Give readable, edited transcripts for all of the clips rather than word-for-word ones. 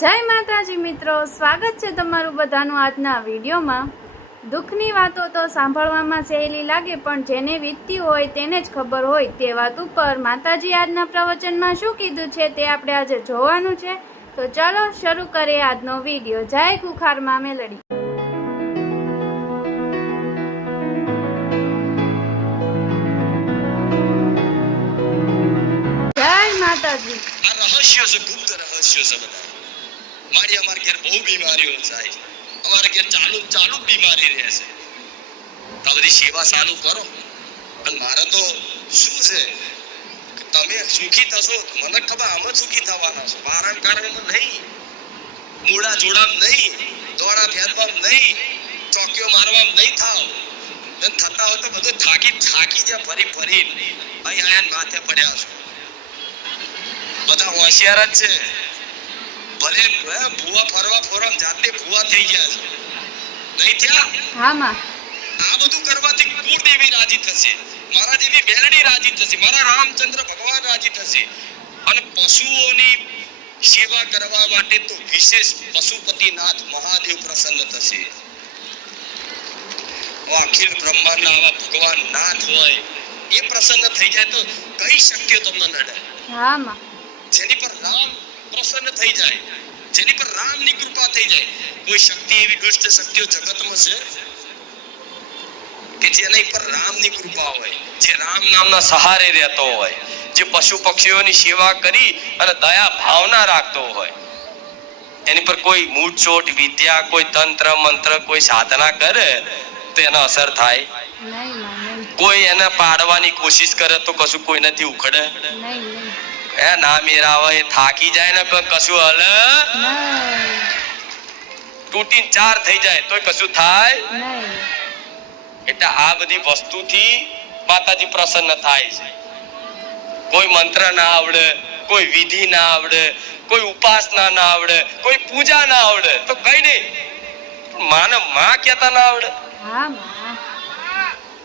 જય માતાજી મિત્રો, સ્વાગત છે તમારું બધાનું આજના વિડીયોમાં। દુઃખની વાતો તો સાંભળવામાં સહેલી લાગે, પણ જેને વીતતી હોય તેને જ ખબર હોય તે વાત ઉપર માતાજી આજના પ્રવચનમાં શું કીધું છે તે આપણે આજે જોવાનું છે। તો ચાલો શરૂ કરીએ આજનો વિડીયો। જય ખુખારમાં મેલડી। જય માતાજી। रहस्य से गुप्त रहस्य से बताए मारी हमारे घर बहु बीमारी થાય અમારે ઘેર ચાલુ બીમારી રહે છે તો બધી સેવા ચાલુ કરો અને મારે તો શું છે કે તમે સુખી થશો મને ખબર આમ સુખી થવાના છો કારણ કારણમાં નહીં મૂળા જોડામ નહીં દોડા ફેરવામ નહીં ચોકીઓ મારવામ નહીં થાવ અને થતા હોય તો બધું થાકી જાય ફરી અહીં આયા માથે પડ્યા છો બધા હોશિયાર જ છે ભલે ભૂવા ફરવા ફોરમ જાતે ભૂવા થઈ ગયા છે નહીં થયા હા માં આ બધું કરવાથી કુળ દેવી રાજી થશે મારા જેવી મેલડી રાજી થશે મારા રામચંદ્ર ભગવાન રાજી થશે અને પશુઓની સેવા કરવા માટે તો વિશેષ પશુપતિનાથ મહાદેવ પ્રસન્ન થશે અખિલ બ્રહ્માંડના આવા ભગવાન નાથ હોય એ પ્રસન્ન થઈ જાય તો કઈ શક્ય તમને નડે હા માં જેની પર રામ પ્રસન્ન થઈ જાય જેની પર રામની કૃપા થઈ જાય કોઈ શક્તિ એવી દુષ્ટ શક્તિઓ જગતમાં છે કે જેની પર રામની કૃપા હોય જે રામ નામના સહારે રહેતો હોય જે પશુ પક્ષીઓની સેવા કરી અને દયા ભાવના રાખતો હોય એની પર કોઈ મૂળચોટ વિદ્યા કોઈ તંત્ર મંત્ર કોઈ સાધના કરે તો એનો અસર થાય નહીં કોઈ એને પાડવાની કોશિશ કરે તો કશું કોઈ નથી ઉખડે નહીં એ ના મેરાવે એ થાકી જાય ને કશું હલ તૂટીને ચાર થઈ જાય તોય કશું થાય એટલે આ બધી વસ્તુથી માતાજી પ્રસન્ન થાય છે કોઈ મંત્ર ના આવડે કોઈ વિધિ ના આવડે કોઈ ઉપાસના ના આવડે કોઈ પૂજા ના આવડે તો કઈ નહીં માને માં કહેતા ના આવડે હા માં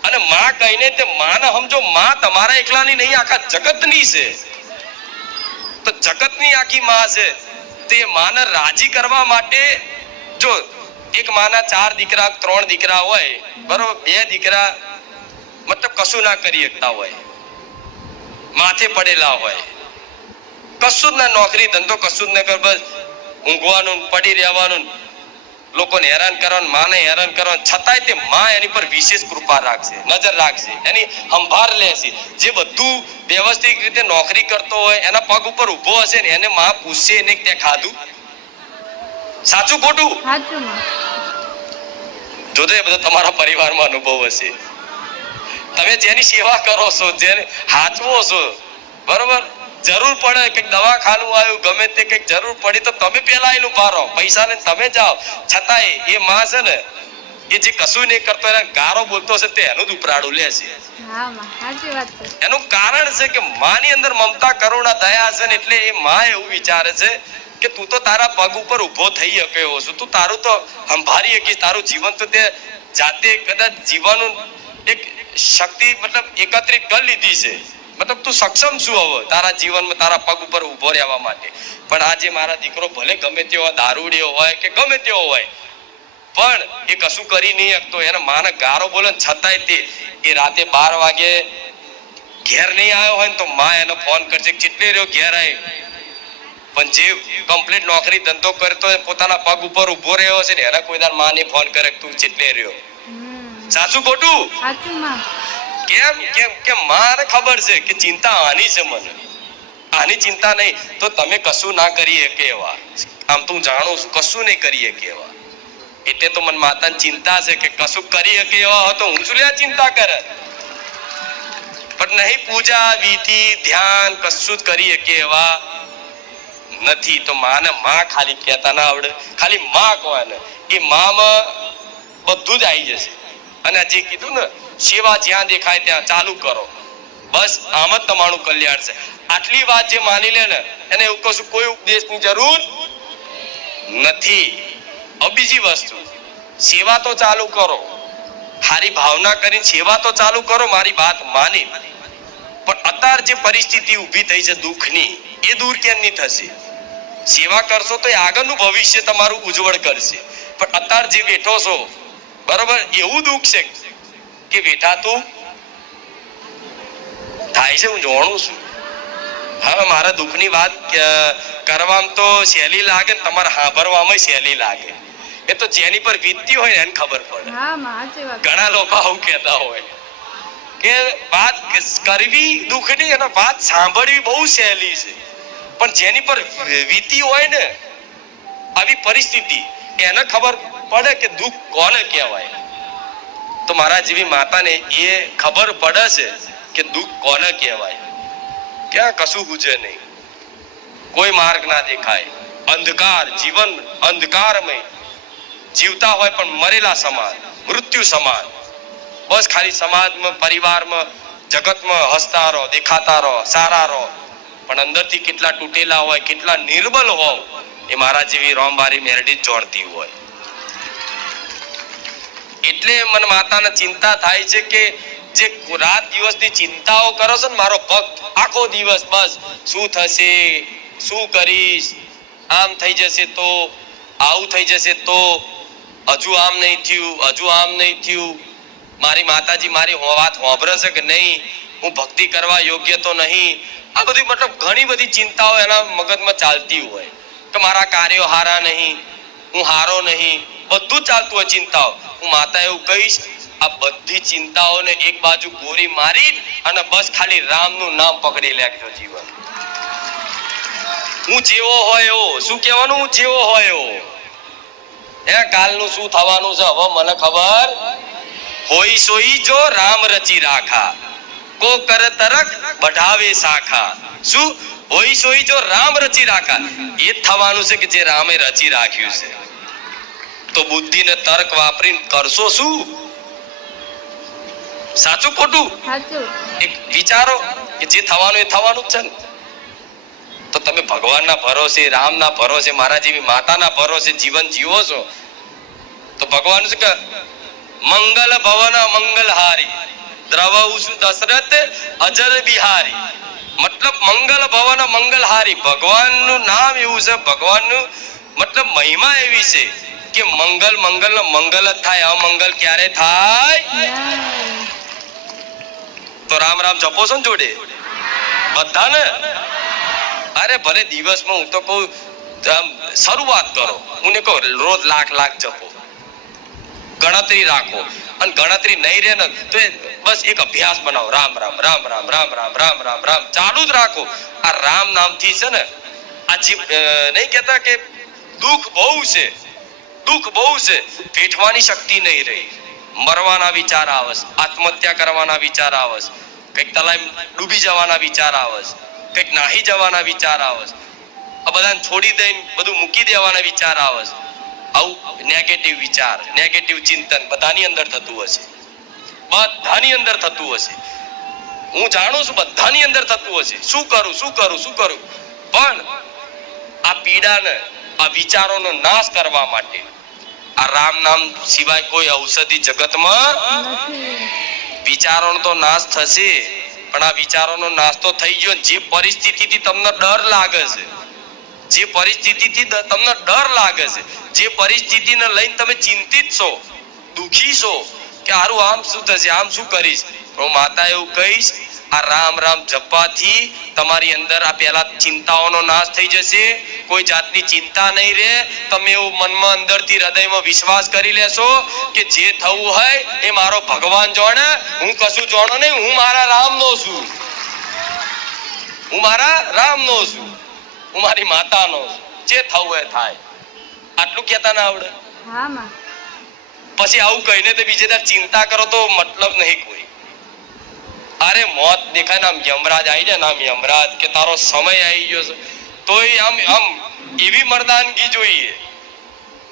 અને માં કહીને તે માને સમજો માં તમારા એકલાની નહીં આખા જગતની છે તો જગતની આખી માં છે તે માને રાજી કરવા માટે જો એક માના 4 દીકરા 3 દીકરા હોય બરોબર 2 દીકરા મતલબ કશું ના કરી શકતા હોય માથે પડેલા હોય કશું જ ના નોકરી ધંધો કશું જ ના કર બસ ઊંઘવાનું પડી રહેવાનું લોકોને હેરાન કરવાનું માને હેરાન કરવાનું છતાંય તે માં એની પર વિશેષ કૃપા રાખશે નજર રાખશે એની સંભાળ લેશે જે બધું વ્યવસ્થિત રીતે નોકરી કરતો હોય એના પગ ઉપર ઊભો હશે ને એને માં પૂછશે એને તે ખાધું સાચું ખોટું સાચું માં જોજો એ બધો તમારા પરિવારમાં અનુભવ હશે તમે જેની સેવા કરો છો જેને હાચવો છો બરોબર જરૂર પડે કંઈક દવાખાનું આવ્યું ગમે તે કંઈક જરૂર પડી તો તમે પેલા એનું ભારો પૈસા લઈને તમે જાઓ છતાંય એ માં છે ને એ જે કશું નહીં કરતો એને ગારો બોલતો હશે તે એનું જ ઉપરાડું લે છે હા માં સાચી વાત છે એનું કારણ છે કે માની અંદર મમતા કરુણા દયા છે ને એટલે એ માં એવું વિચારે છે કે તું તો તારા પગ ઉપર ઊભો થઈ શક્યો છું તું તારું તો સંભાળી શકીશ તારું જીવન તો તે જાતે કદાચ જીવવાનું એક શક્તિ મતલબ એકત્રિત કરી લીધી છે મતલબ તું સક્ષમ છું હવે તારા જીવનમાં તારા પગ ઉપર ઊભો રહેવા માટે પણ આજે મારા દીકરો ભલે ગમે તેવો દારૂડિયો હોય કે ગમે તેવો હોય પણ એ કશું કરી નહીં શકતો એને માને ગારો બોલે છતાંય તે એ રાતે 12 વાગે ઘેર નહીં આવ્યો હોય ને તો માં એને ફોન કરશે કેટલે રહ્યો ઘેર આવી પણ જે કમ્પ્લીટ નોકરી ધંધો કરતો હોય પોતાના પગ ઉપર ઊભો રહ્યો છે ને એને કોઈ દાર માને ફોન કરે તું કેટલે રહ્યો સાચું ખોટું સાચું માં કેમ કેમ કે મારે ખબર છે કે ચિંતા આની છે મને આની ચિંતા નહીં તો તમે કશું ના કરી શકે એવા આમ તો હું જાણું છું કશું નહીં કરી શકે એવા એટલે તો મને માતાની ચિંતા છે કે કશું કરી શકે એવા હોય તો હું શું લ્યા ચિંતા કરે પણ નહીં પૂજા વિધિ ધ્યાન કશું જ કરી શકે એવા નથી તો માને માં ખાલી કહેતા ના આવડે ખાલી માં કહે ને એ માં બધું જ આવી જશે અને જે કીધું ને સેવા જ્યાં દેખાય ત્યાં ચાલુ કરો બસ આમ જ તમારું કલ્યાણ છે આટલી વાત જે માની લે ને એને એવું કશું કોઈ ઉપદેશની જરૂર નથી હવે બીજી વસ્તુ સેવા તો ચાલુ કરો સારી ભાવના કરીને સેવા તો ચાલુ કરો મારી વાત માની પણ અત્યારે જે પરિસ્થિતિ ઊભી થઈ છે દુઃખની એ દૂર કેમ નહીં થશે સેવા કરશો તો એ આગળનું ભવિષ્ય તમારું ઉજ્જવળ કરશે. પણ અત્યારે જે બેઠો છો બરોબર, એવું દુઃખ છે કે વેઠાતું થાય છે. હું જાણું છું. હવે મારા દુઃખની વાત કરવામાં તો સહેલી લાગે ને તમારે સાંભળવામાં સહેલી લાગે. એ તો જેની પર વીતતી હોય ને એને ખબર પડે. ઘણા લોકો આવું કહેતા હોય કે વાત કરવી દુઃખની અને વાત સાંભળવી બહુ સહેલી છે, પણ જેની પર વીતી હોય ને આવી પરિસ્થિતિ એને ખબર પડે કે દુઃખ કોને કહેવાય. તો મારા જેવી માતાને એ ખબર પડે છે કે દુઃખ કોને કહેવાય. ક્યાં કશું ગુજે નહીં, કોઈ માર્ગ ના દેખાય, અંધકાર, જીવન અંધકારમય, જીવતા હોય પણ મરેલા સમાન, મૃત્યુ સમાન. બસ ખાલી સમાજમાં, પરિવારમાં, જગતમાં હસતા રહો, દેખાતા રહો, સારા રહો, પણ અંદરથી કેટલા તૂટેલા હોય, કેટલા નિર્બલ હોવ એ મારા જેવી રોમબારી મેરડી જોડતી હોય. એટલે મને માતાને ચિંતા થાય છે કે જે રાત દિવસની ચિંતાઓ કરો છો ને મારો ભક્ત, આખો દિવસ બસ શું થશે, શું કરીશ, આમ થઈ જશે તો, આવું થઈ જશે તો, હજુ આમ નહીં થયું, હજુ આમ નહીં થયું, મારી માતાજી મારી વાત સાંભળે છે કે નહીં, હું ભક્તિ કરવા યોગ્ય તો નહીં. આ બધી મતલબ ઘણી બધી ચિંતાઓ એના મગજમાં ચાલતી હોય કે મારા કાર્યો હારા નહીં, હું હારો નહીં, બધું ચાલતું હોય ચિંતાઓ. હું માતા એવું કહીશ, આ બધી ચિંતાઓને એક બાજુ ગોરી મારી અને બસ ખાલી રામનું નામ પકડી લેજો જીવન. હું જેવો હોય એવો, શું કહેવાનું, હું જેવો હોય એવો. કાલનું શું થવાનું છે હવે મને ખબર. હોઈ સોઈ જો રામ રચી રાખા, કો કર તરક બઢાવે શાખા. શું હોઈ સોઈ જો રામ રચી રાખા, એ જ થવાનું છે કે જે રામે રચી રાખ્યું છે. તો બુદ્ધિ ને તર્ક વાપરીને કરશો શું? સાચું ખોટું? એક વિચારો કે જે થવાનું એ થવાનું જ છે ને. તો તમે ભગવાનના ભરોસે, રામના ભરોસે, મારા જેવી માતાના ભરોસે જીવન જીવો છો તો ભગવાન શું કે મંગલ ભવન મંગલહારી દ્રવઉસુ દશરથ અજર બિહારી. મતલબ મંગલ ભવન મંગલહારી, ભગવાનનું નામ એવું છે, ભગવાનનું મતલબ મહિમા એવી છે કે મંગલ મંગલ મંગલ જ થાય, અમંગલ ક્યારે થાય? તો રામ રામ જપો છો ને જોડે બધા ને? અરે ભલે દિવસમાં હું તો કહું શરૂઆત કરો, હું ને કહું રોજ લાખ લાખ જપો, ગણતરી રાખો. અને ગણતરી નહીં રહે ને તો બસ એક અભ્યાસ બનાવો, રામ રામ રામ રામ રામ રામ રામ રામ રામ ચાલુ જ રાખો. આ રામ નામથી છે ને આ જીવ નહીં કહેતા કે દુઃખ બહુ છે, દુઃખ બહુ છે, પેઠવાની શક્તિ નહીં રહી, મરવાના વિચાર આવે, આત્મહત્યા કરવાના વિચાર આવે, કંઈક તલાઈ ડૂબી જવાના વિચાર આવે, કંઈક નાહી જવાના વિચાર આવે, આ બધાને છોડી દઈને બધું મૂકી દેવાના વિચાર આવે. આવું નેગેટિવ વિચાર, નેગેટિવ ચિંતન બધાની અંદર થતું હશે, બધાની અંદર થતું હશે. હું જાણું છું બધાની અંદર થતું હશે. શું કરું, શું કરું, શું કરું? પણ આ પીડાને, આ વિચારોનો નાશ કરવા માટે આ રામ નામ સિવાય કોઈ ઔષધિ જગતમાં વિચારોનો તો નાશ થશે, પણ આ વિચારોનો નાશ તો થઈ ગયો. જે પરિસ્થિતિથી તમને ડર લાગે છે, જે પરિસ્થિતિથી તમને ડર લાગે છે, જે પરિસ્થિતિને લઈને તમે ચિંતિત છો, દુખી છો કે હારું આમ શું થશે, આમ શું કરીશ, હું માતા એવું કહીશ, આ રામ રામ જપવાથી તમારી અંદર આ પહેલા ચિંતાઓનો નાશ થઈ જશે. કોઈ જાતની ચિંતા નહીં રહે. તમે એવું મનમાં અંદરથી હૃદયમાં વિશ્વાસ કરી લેશો કે જે થવું હોય એ મારો ભગવાન જાણે, હું કશું જાણો નહીં, હું મારા રામનો છું, હું મારા રામનો છું, હું મારી માતાનો છું, જે થવું એ થાય. આટલું કહેતા ના આવડે? પછી આવું કહીને તો બીજે તાર ચિંતા કરો તો મતલબ નહીં કોઈ. અરે મોત દેખાય ને આમ યમરાજ આવી જાય ને, આમ યમરાજ કે તારો સમય આવી ગયો છે, તોય આમ આમ એવી મર્દાનગી જોઈએ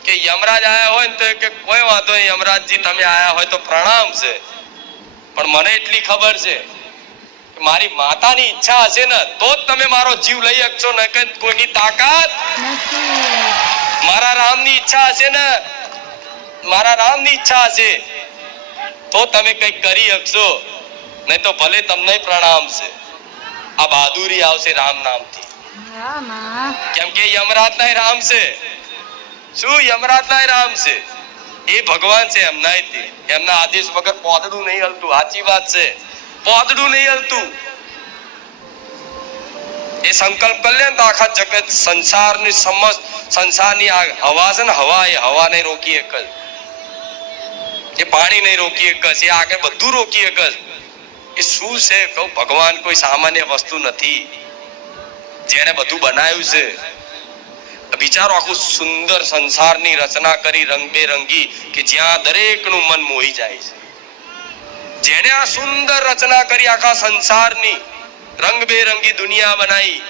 કે યમરાજ આયા હોય ને તો કે કોઈ વાંધો નહીં યમરાજજી, તમે આયા હોય તો પ્રણામ છે, પણ મને એટલી ખબર છે કે મારી માતાની ઈચ્છા હશે ને તો જ તમે મારો જીવ લઈ શકશો, ને કે કોઈની તાકાત નથી. મારા રામની ઈચ્છા હશે ને, મારા રામની ઈચ્છા હશે તો તમે કંઈક કરી શકશો, નહીં તો ભલે તમને પ્રણામ છે. આ બહાદુરી આવશે રામ નામથી. હા માં. કેમ કે યમરાજના રામ છે. શું યમરાજના રામ છે? એ ભગવાન છે એમના આદેશ વગર પોદડું નહીં હલતું. સાચી વાત છે, પોદડું નહીં હલતું. એ સંકલ્પ કરી લે તો આખા જગત સંસારની સમસ્ત સંસારની આ હવા છે ને, હવા એ હવા નહીં રોકી એક જ, એ પાણી નહીં રોકી એક જ, એ આગળ બધું રોકી એક જ. એ શું છે કહું, ભગવાન કોઈ સામાન્ય વસ્તુ નથી. જેને બધું બનાવ્યું છે, વિચારો આખું સુંદર સંસારની રચના કરી રંગબેરંગી, કે જ્યાં દરેકનું મન મોહી જાય છે. જેને આ સુંદર રચના કરી આખા સંસારની, રંગબેરંગી દુનિયા બનાવી,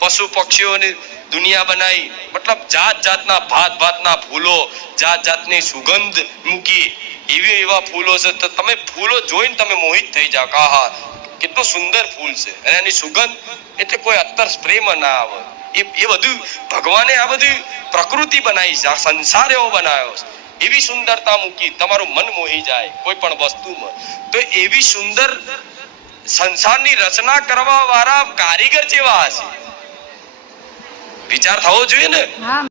પશુ પક્ષીઓની દુનિયા બનાવી, મતલબ જાત જાતના ભાત ભાતના ફૂલો, જાત જાતની સુગંધ મૂકી, એવા ફૂલો છે. તો તમે ફૂલો જોઈને તમે મોહિત થઈ જાઓ કે આહા કેટલું સુંદર ફૂલ છે. અને એની સુગંધ એટલે કોઈ અત્તર સ્પ્રેમાં ના આવે. એ બધું ભગવાને આ બધી પ્રકૃતિ બનાવી છે, આ સંસાર એવો બનાવ્યો છે. એવી સુંદરતા મૂકી, તમારું મન મોહી જાય કોઈ પણ વસ્તુમાં. તો એવી સુંદર સંસારની રચના કરવા વાળા કારીગર જેવા હશે. વિચાર થવો જોઈએ ને. હા.